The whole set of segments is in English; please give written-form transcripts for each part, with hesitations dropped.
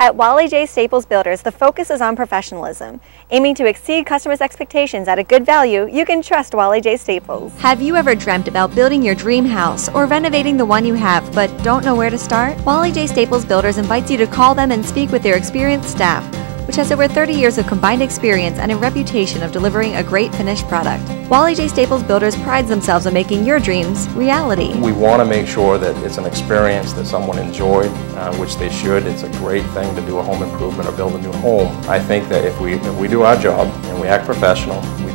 At Wally J Staples Builders, the focus is on professionalism. Aiming to exceed customers' expectations at a good value, you can trust Wally J Staples. Have you ever dreamt about building your dream house or renovating the one you have but don't know where to start? Wally J Staples Builders invites you to call them and speak with their experienced staff, which has over 30 years of combined experience and a reputation of delivering a great finished product. Wally J Staples Builders prides themselves on making your dreams reality. We want to make sure that it's an experience that someone enjoyed, which they should. It's a great thing to do a home improvement or build a new home. I think that if we do our job and we act professional, we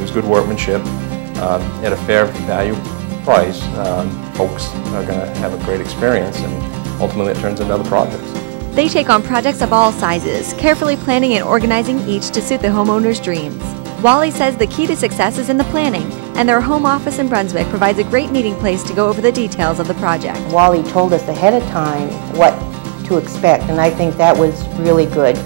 use good workmanship at a fair value price, folks are going to have a great experience, and ultimately it turns into other projects. They take on projects of all sizes, carefully planning and organizing each to suit the homeowner's dreams. Wally says the key to success is in the planning, and their home office in Brunswick provides a great meeting place to go over the details of the project. Wally told us ahead of time what to expect, and I think that was really good,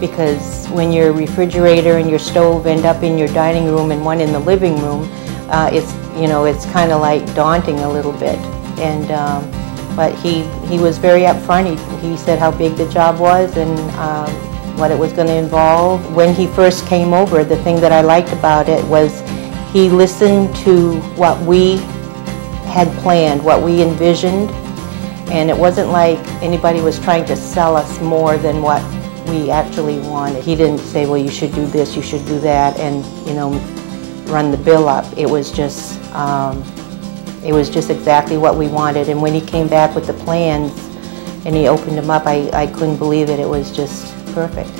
because when your refrigerator and your stove end up in your dining room and one in the living room, it's kind of like daunting a little bit. And but he was very upfront. He said how big the job was and what it was going to involve. When he first came over, the thing that I liked about it was he listened to what we had planned, what we envisioned, and it wasn't like anybody was trying to sell us more than what we actually wanted. He didn't say, well, you should do this, you should do that, and run the bill up. It was just exactly what we wanted. And when he came back with the plans and he opened them up, I couldn't believe it. It was just perfect.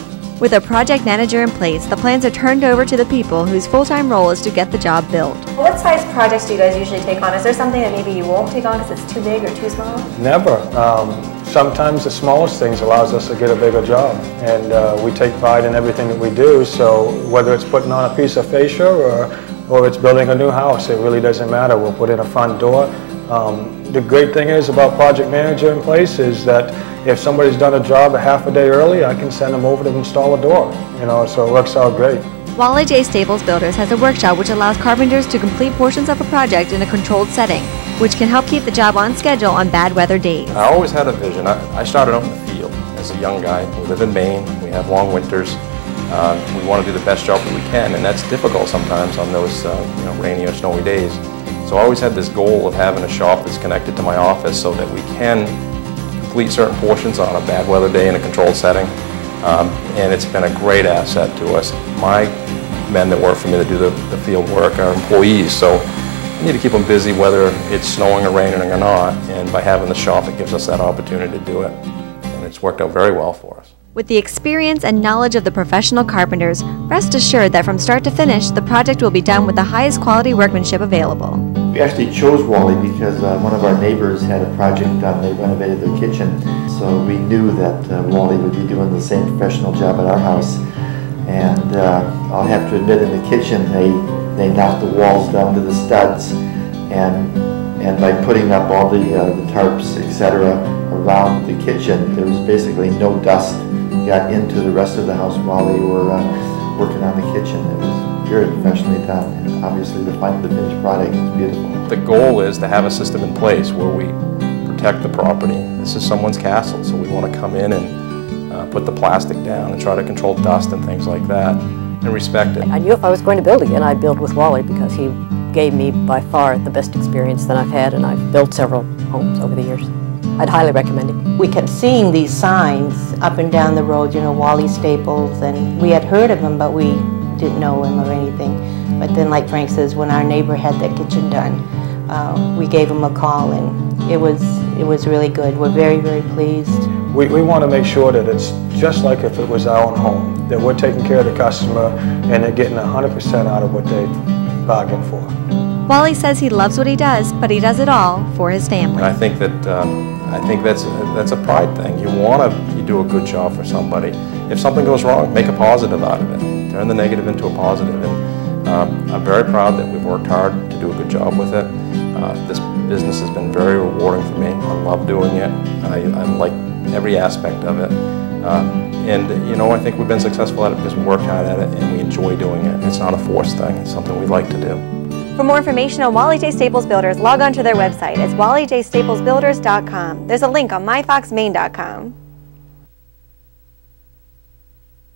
With a project manager in place, the plans are turned over to the people whose full-time role is to get the job built. What size projects do you guys usually take on? Is there something that maybe you won't take on because it's too big or too small? Never. Sometimes the smallest things allows us to get a bigger job, and we take pride in everything that we do, so whether it's putting on a piece of fascia or it's building a new house, it really doesn't matter. We'll put in a front door. The great thing is about project manager in place is that if somebody's done a job a half a day early, I can send them over to install a door, so it works out great. Wally J Staples Builders has a workshop which allows carpenters to complete portions of a project in a controlled setting, which can help keep the job on schedule on bad weather days. I always had a vision. I started out in the field as a young guy. We live in Maine, we have long winters. We want to do the best job that we can, and that's difficult sometimes on those rainy or snowy days. So I always had this goal of having a shop that's connected to my office so that we can complete certain portions on a bad weather day in a controlled setting. And it's been a great asset to us. My men that work for me that do the field work are employees, so I need to keep them busy whether it's snowing or raining or not, and by having the shop it gives us that opportunity to do it, and it's worked out very well for us. With the experience and knowledge of the professional carpenters, rest assured that from start to finish, the project will be done with the highest quality workmanship available. We actually chose Wally because one of our neighbors had a project done. They renovated their kitchen, so we knew that Wally would be doing the same professional job at our house. And I'll have to admit, in the kitchen, they knocked the walls down to the studs, and by putting up all the tarps, etc., around the kitchen, there was basically no dust got into the rest of the house while they were working on the kitchen. It was very professionally done, and obviously the finished product is beautiful. The goal is to have a system in place where we protect the property. This is someone's castle, so we want to come in and put the plastic down and try to control dust and things like that and respect it. I knew if I was going to build again, I'd build with Wally because he gave me by far the best experience that I've had, and I've built several homes over the years. I'd highly recommend it. We kept seeing these signs up and down the road, Wally Staples, and we had heard of him, but we didn't know him or anything. But then, like Frank says, when our neighbor had that kitchen done, we gave him a call, and it was really good. We're very, very pleased. We want to make sure that it's just like if it was our own home, that we're taking care of the customer and they're getting 100% out of what they bargained for. Wally says he loves what he does, but he does it all for his family. I think that's a pride thing. You do a good job for somebody. If something goes wrong, make a positive out of it. Turn the negative into a positive. And I'm very proud that we've worked hard to do a good job with it. This business has been very rewarding for me. I love doing it. I like every aspect of it. I think we've been successful at it because we worked hard at it and we enjoy doing it. It's not a forced thing. It's something we like to do. For more information on Wally J Staples Builders, log on to their website. It's wallyjstaplesbuilders.com. There's a link on myfoxmaine.com.